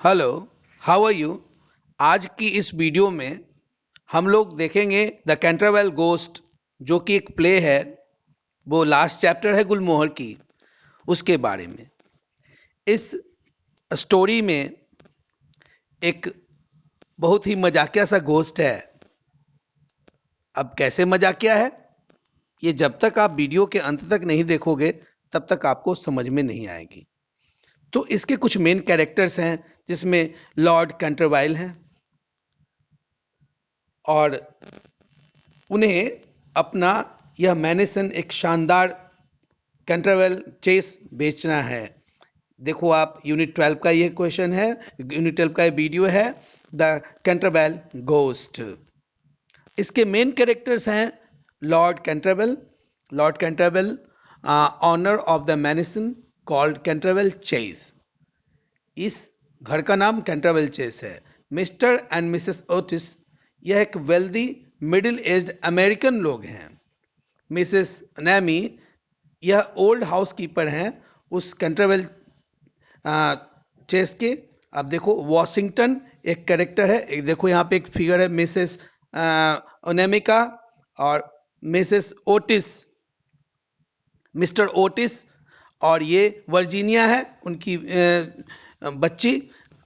Hello, how are you. आज की इस वीडियो में हम लोग देखेंगे द कैंटरवेल गोस्ट, जो कि एक प्ले है। वो लास्ट चैप्टर है गुलमोहर की, उसके बारे में। इस स्टोरी में एक बहुत ही मजाकिया सा गोस्ट है। अब कैसे मजाकिया है, ये जब तक आप वीडियो के अंत तक नहीं देखोगे तब तक आपको समझ में नहीं आएगी। तो इसके कुछ मेन कैरेक्टर्स हैं, जिसमें लॉर्ड कैंटरवाइल हैं और उन्हें अपना यह मैनेसन एक शानदार कैंटरवेल चेस बेचना है। देखो, आप यूनिट 12 का ये क्वेश्चन है, यूनिट 12 का ये वीडियो है, द कैंटरवेल गोस्ट। इसके मेन कैरेक्टर्स हैं Lord Canterville. Lord Canterville, owner of the mansion called Canterville Chase. इस घर का नाम कैंटरवेल चेस है। मिस्टर एंड मिसेस ओटिस, यह एक वेल्दी मिडिल एज्ड अमेरिकन लोग हैं। मिसेस नैमी, यह ओल्ड हाउस कीपर हैं उस कैंटरवेल चेस के। अब देखो, वॉशिंगटन एक कैरेक्टर है। एक देखो, यहाँ पे एक फिगर है मिसेस ओनेमिका और मिसेस ओटिस, मिस्टर ओटिस, और ये वर्जीनिया है उनकी बच्ची।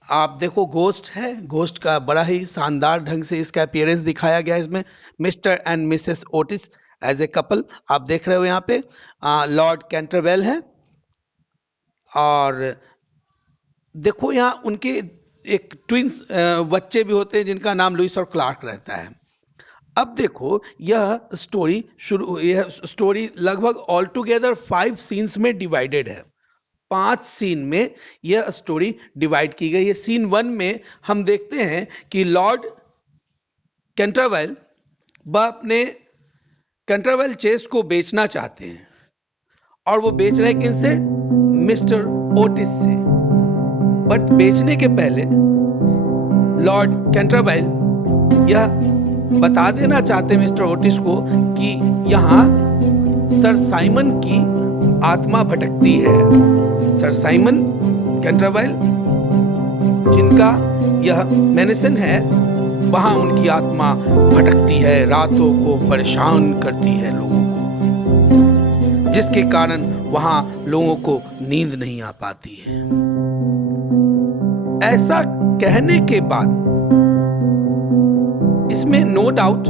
आप देखो, घोस्ट है। घोस्ट का बड़ा ही शानदार ढंग से इसका अपीयरेंस दिखाया गया है इसमें। Mr and Mrs Otis as a couple आप देख रहे हो यहाँ पे। लॉर्ड कैंटरवेल है और देखो यहाँ उनके एक ट्विंस बच्चे भी होते हैं जिनका नाम लुइस और क्लार्क रहता है। अब देखो, यह स्टोरी लगभग ऑल टुगेदर 5 सीन्स में डिवाइडेड है। 5 सीन में यह स्टोरी डिवाइड की गई है। सीन 1 में हम देखते हैं कि लॉर्ड कैंटरवेल वह अपने कैंटरवेल चेस को बेचना चाहते हैं और वो बेच रहे हैं किनसे? मिस्टर ओटिस से। बट बेचने के पहले लॉर्ड कैंटरवेल यह बता देना चाहते मिस्टर ओटिस को कि यहां सर साइमन की आत्मा भटकती है। सर साइमन कैंटरवेल, जिनका यह मैनेसन है, वहां उनकी आत्मा भटकती है, रातों को परेशान करती है लोगों को, जिसके कारण वहां लोगों को नींद नहीं आ पाती है। ऐसा कहने के बाद इसमें नो डाउट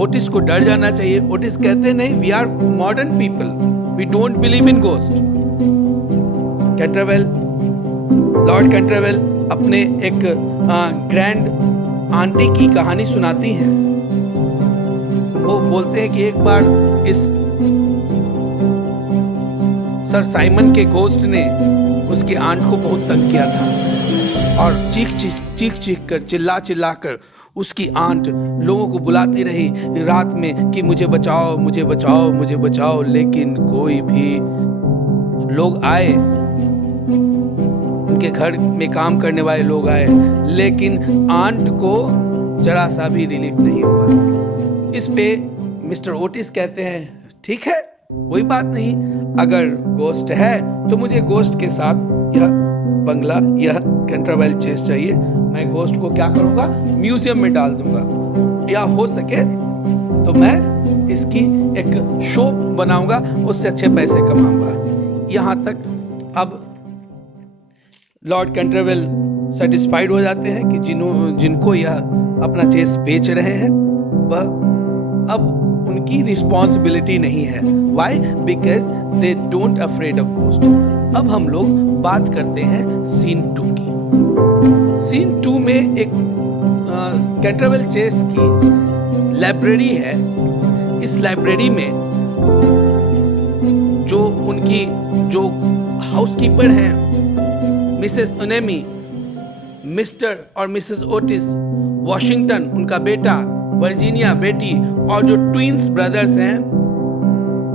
ओटिस को डर जाना चाहिए। ओटिस कहते नहीं, we are modern people, we don't believe in ghost. Canterville, Lord Canterville अपने एक ग्रैंड आंटी की कहानी सुनाती हैं। वो बोलते हैं कि एक बार इस सर साइमन के गोस्ट ने उसकी आंट को बहुत तंग किया था और चीख चीख कर, चिल्ला चिल्ला कर उसकी आंट लोगों को बुलाती रही रात में कि मुझे बचाओ, मुझे बचाओ, मुझे बचाओ। लेकिन कोई भी लोग आए, उनके घर में काम करने वाले लोग आए, लेकिन आंट को जरा सा भी रिलीफ नहीं हुआ। इस पे मिस्टर ओटिस कहते हैं, ठीक है, कोई बात नहीं, अगर गोस्ट है तो मुझे गोस्ट के साथ यह बंगला, यह कैंटरवेल चेस चाहिए। मैं गोस्ट को क्या करूंगा? म्यूजियम में डाल दूंगा, या हो सके तो मैं इसकी एक शो बनाऊंगा, उससे अच्छे पैसे कमाऊंगा। यहां तक अब लॉर्ड कैंटरवेल सेटिस्फाइड हो जाते हैं कि जिनको यह अपना चेस बेच रहे हैं वह अब उनकी रिस्पॉन्सिबिलिटी नहीं है। Why? Because they don't afraid of ghost. अब हम लोग बात करते हैं सीन 2 की। सीन 2 में एक कैंटरवेल चेस की लाइब्रेरी है। इस लाइब्रेरी में जो हाउसकीपर हैं, मिसेस ओनेमी, मिस्टर और मिसेस ओटिस, वॉशिंगटन उनका बेटा, वर्जीनिया बेटी, और जो ट्विंस ब्रदर्स हैं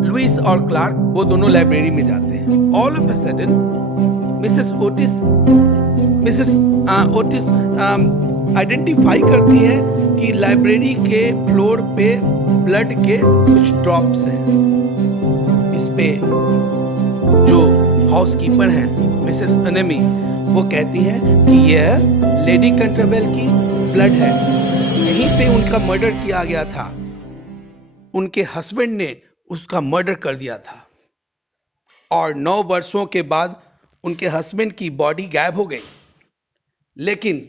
लुइस और क्लार्क, वो दोनों लाइब्रेरी में जाते हैं। All of a sudden Mrs Otis identify करती है कि लाइब्रेरी के फ्लोर पे ब्लड के कुछ ड्रॉप्स हैं। इस पे जो हाउसकीपर हैं मिसेस ओनेमी, वो कहती है कि यह लेडी कैंटरवेल की ब्लड है। यहीं पे उनका मर्डर किया गया था, उनके हस्बैंड ने उसका मर्डर कर दिया था और 9 वर्षों के बाद उनके हस्बैंड की बॉडी गायब हो गई। लेकिन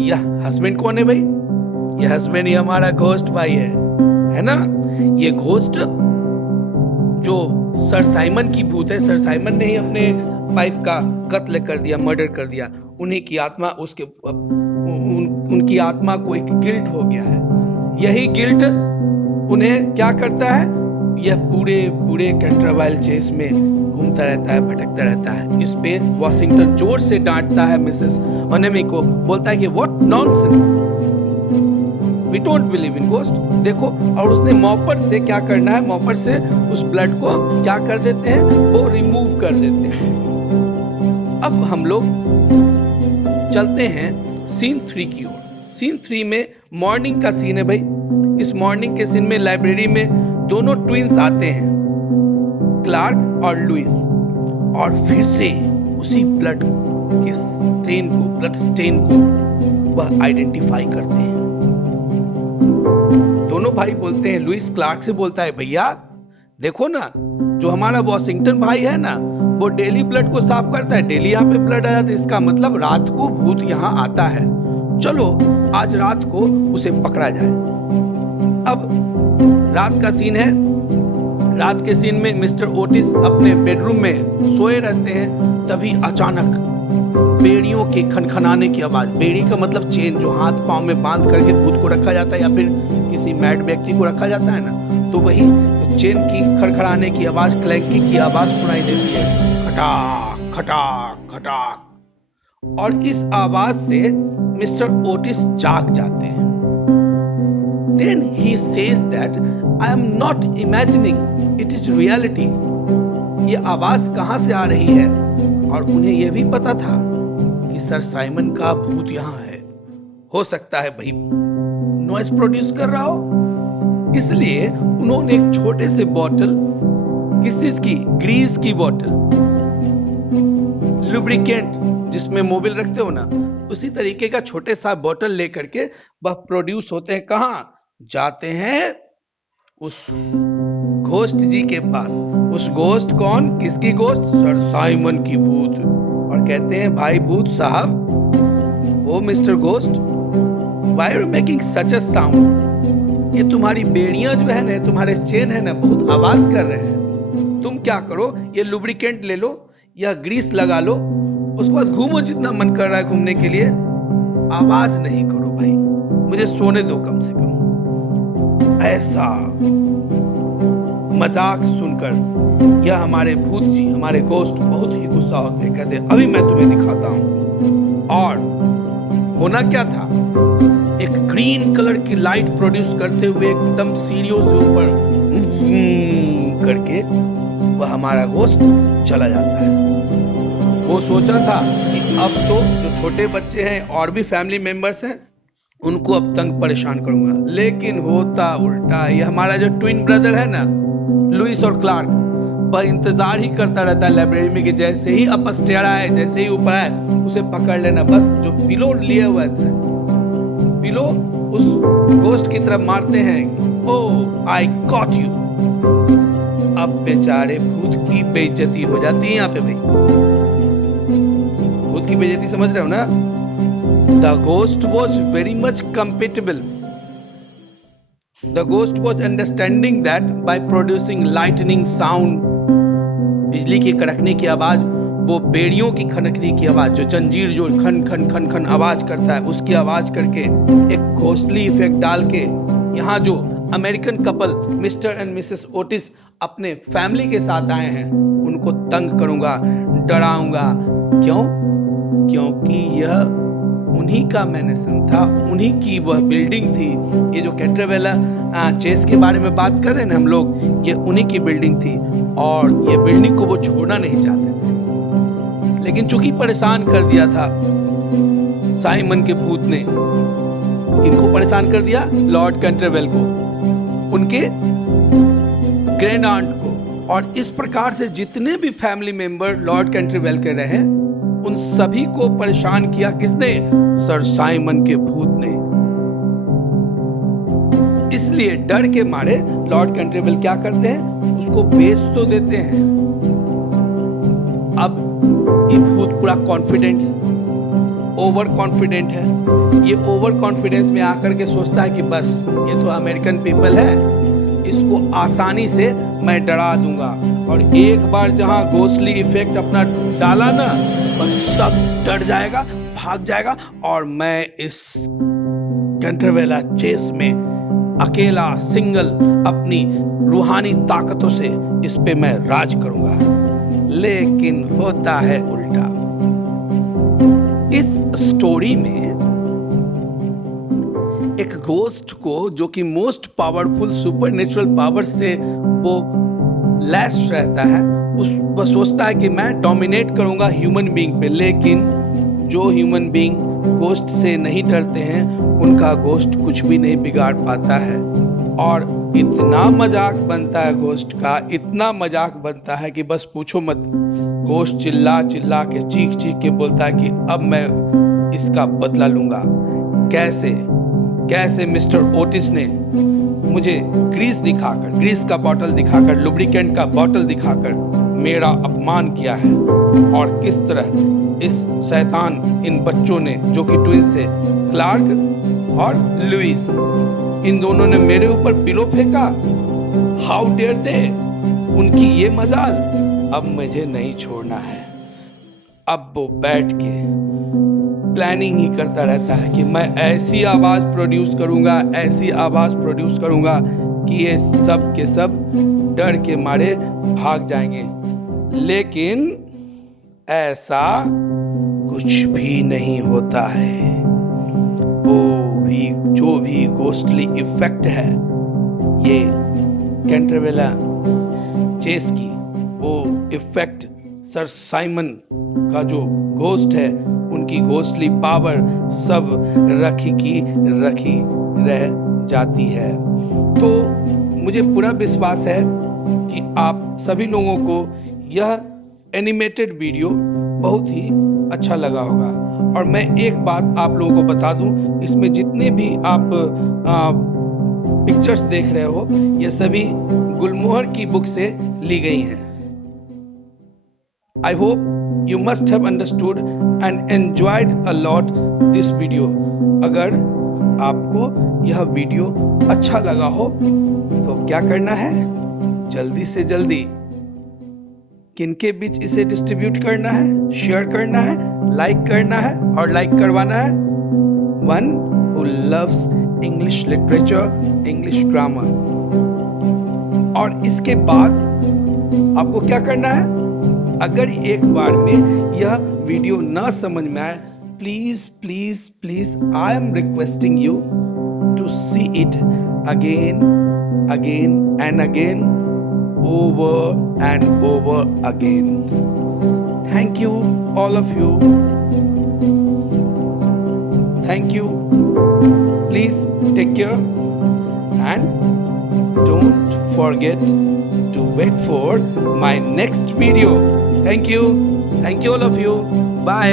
यह हस्बैंड कौन है भाई? यह हस्बैंड ही हमारा घोस्ट भाई है ना? ये घोस्ट जो सर साइमन की भूत है, सर साइमन ने ही अपने वाइफ का कत्ल कर दिया, मर्डर कर दिया। उन्हीं की आत्मा उनकी आत्मा को एक गिल्ट हो गया है। यही गिल्ट उन्हें क्या करता है, यह पूरे कैंटरवेल चेस में घूमता रहता है, भटकता रहता है। इस पे वॉशिंगटन जोर से डांटता है मिसेस ओनेमी को, बोलता है कि what nonsense, we don't believe in ghost. देखो, और उसने मॉपर से क्या करना है, मॉपर से उस ब्लड को क्या कर देते हैं, वो रिमूव कर देते हैं। अब हम लोग चलते हैं सीन 3 की ओर। सीन 3 में मॉर्निंग का सीन है भाई। इस मॉर्निंग के सीन में लाइब्रेरी में दोनों ट्विंस आते हैं, क्लार्क और लुइस, और फिर से उसी ब्लड स्टेन को वह आइडेंटिफाई करते हैं। दोनों भाई बोलते हैं, लुइस क्लार्क से बोलता है, भैया देखो ना, जो हमारा वॉशिंगटन भाई है ना, वो डेली ब्लड को साफ करता है, डेली यहाँ पे ब्लड आ जाता है, इसका मतलब रात को भूत यहाँ आता है। चलो आज रात को उसे पकड़ा जाए। अब रात का सीन है। रात के सीन में मिस्टर ओटिस अपने बेडरूम में सोए रहते हैं। तभी अचानक बेड़ियों के खनखनाने की आवाज, बेड़ी का मतलब चेन जो हाथ पांव में बांध करके भूत को रखा जाता है या फिर किसी मैड व्यक्ति को रखा जाता है ना, तो वही चेन की खड़खड़ाने की आवाज, क्लैंकिंग की आवाज सुनाई देती है, खटाक खटाक खटाक। और इस आवाज से मिस्टर ओटिस जाग जाते हैं। Then he says that I am not imagining, it is reality. ये आवाज कहां से आ रही है? और उन्हें यह भी पता था कि सर साइमन का भूत यहां है। हो सकता है भाई नॉइस प्रोड्यूस कर रहा हो, इसलिए उन्होंने एक छोटे से बॉटल, किस चीज की, ग्रीस की बॉटल, लुब्रिकेंट जिसमें मोबिल रखते हो ना, उसी तरीके का छोटे सा बॉटल लेकर के वह प्रोड्यूस होते हैं। कहां जाते हैं? उस घोस्ट जी के पास। उस घोस्ट कौन, किसकी घोस्ट? सर साइमन की भूत। और कहते हैं, भाई भूत साहब, oh mister ghost, why are you making such a sound? ये तुम्हारी बेड़ियां जो है ना, तुम्हारे चेन है ना, बहुत आवाज कर रहे हैं। तुम क्या करो, ये लुब्रिकेंट ले लो या ग्रीस लगा लो, उसके बाद घूमो जितना मन कर रहा है घूमने के लिए, आवाज नहीं करो भाई, मुझे सोने दो कम से कम। ऐसा मजाक सुनकर यह हमारे भूत जी, हमारे गोस्ट बहुत ही गुस्सा होते हैं। कहते, अभी मैं तुम्हें दिखाता हूं। और होना क्या था, एक ग्रीन कलर की लाइट प्रोड्यूस करते हुए एकदम सीढ़ियों से ऊपर करके वह हमारा गोस्ट चला जाता है। वो सोचा था कि अब तो जो छोटे बच्चे हैं और भी फैमिली मेंबर्स हैं, उनको अब तंग परेशान करूंगा। लेकिन होता उल्टा। ये हमारा जो ट्विन ब्रदर है ना, लुइस और क्लार्क, वह इंतजार ही करता रहता है लाइब्रेरी में कि जैसे ही अपस्टेयर आए, जैसे ही ऊपर आए, उसे पकड़ लेना। बस जो पिलो लिए हुए थे, पिलो उस गोस्ट की तरफ मारते हैं, ओ आई गॉट यू। अब बेचारे भूत की बेइज्जती हो जाती है यहाँ पे भाई। भूत की बेइज्जती समझ रहे हो ना? The ghost was very much compatible. The ghost was understanding that by producing lightning sound, बिजली के कड़कने की आवाज, वो बेड़ियों की खनकने की आवाज, जो जंजीर जो खन खन खन खन आवाज करता है, उसकी आवाज करके एक घोस्टली इफेक्ट डाल के यहाँ जो American couple mister and Mrs Otis अपने फैमिली के साथ आए हैं, उनको तंग करूंगा, डराऊंगा। क्यों? क्योंकि यह उन्हीं का मैनेसन था, उन्हीं की वह बिल्डिंग थी। ये जो कैंटरवेल चेस के बारे में बात कर रहे हैं ना हम लोग, ये उन्हीं की बिल्डिंग थी और ये बिल्डिंग को वो छोड़ना नहीं चाहते थे। लेकिन चूंकि परेशान कर दिया था साइमन के भूत ने, किनको परेशान कर दिया? लॉर्ड कैंटरवेल को, उनके ग्रैंड आंट को। और इस प्रकार से जितने भी फैमिली मेंबर लॉर्ड कैंटरवेल के रहे, उन सभी को परेशान किया किसने? सर साइमन के भूत ने। इसलिए डर के मारे लॉर्ड कैंटरविल क्या करते हैं? उसको बेच तो देते हैं। अब ये भूत पूरा कॉन्फिडेंट, ओवर कॉन्फिडेंट है। ये ओवर कॉन्फिडेंस में आकर के सोचता है कि बस ये तो अमेरिकन पीपल है, इसको आसानी से मैं डरा दूंगा। और एक बार जहां घोस्टली इफेक्ट अपना डाला ना, बस सब डर जाएगा, भाग जाएगा, और मैं इस कैंटरवेला चेस में अकेला सिंगल अपनी रूहानी ताकतों से इस पे मैं राज करूंगा। लेकिन होता है उल्टा। इस स्टोरी में एक घोस्ट को, जो कि मोस्ट पावरफुल सुपरनेचुरल पावर से वो लैस रहता है, वो सोचता है कि मैं डोमिनेट करूंगा ह्यूमन बीइंग पे। लेकिन जो ह्यूमन बीइंग घोस्ट से नहीं डरते हैं, उनका घोस्ट कुछ भी नहीं बिगाड़ पाता है। और इतना मजाक बनता है घोस्ट का, इतना मजाक बनता है कि बस पूछो मत। घोस्ट चिल्ला चिल्ला के, चीख चीख के बोलता है कि अब मैं इसका बदला लूंगा। कैसे कैसे मिस्टर ओटिस ने मुझे ग्रीस दिखाकर, ग्रीस का बॉटल दिखाकर, लुब्रिकेंट का बॉटल दिखाकर मेरा अपमान किया है। और किस तरह इस शैतान इन बच्चों ने, जो कि ट्विंस थे, क्लार्क और लुइस, इन दोनों ने मेरे ऊपर पिलो फेंका। हाउ डेयर दे, उनकी ये मजाल। अब मुझे नहीं छोड़ना है। अब वो बैठ के प्लानिंग ही करता रहता है कि मैं ऐसी आवाज प्रोड्यूस करूंगा, ऐसी आवाज प्रोड्यूस करूंगा कि ये सब के सब डर के मारे भाग जाएंगे। लेकिन ऐसा कुछ भी नहीं होता है। जो भी घोस्टली इफेक्ट है, ये कैंटरवेला चेस की वो इफेक्ट, सर साइमन का जो घोस्ट है, उनकी घोस्टली पावर सब रखी की रखी रह जाती है। तो मुझे पूरा विश्वास है कि आप सभी लोगों को यह एनिमेटेड वीडियो बहुत ही अच्छा लगा होगा। और मैं एक बात आप लोगों को बता दूं, इसमें जितने भी आप पिक्चर्स देख रहे हो, ये सभी गुलमोहर की बुक से ली गई हैं। I hope you must have understood and enjoyed a lot this video. अगर आपको यह वीडियो अच्छा लगा हो तो क्या करना है? जल्दी से जल्दी किनके बीच इसे डिस्ट्रीब्यूट करना है, शेयर करना है, लाइक करना है, और लाइक करवाना है one who loves English literature, English grammar. और इसके बाद आपको क्या करना है? अगर एक बार में यह वीडियो ना समझ में आए, please please please I am requesting you to see it again and again, over and over again. Thank you, all of you. Thank you. Please take care and don't forget to wait for my next video. Thank you. Thank you, all of you. Bye.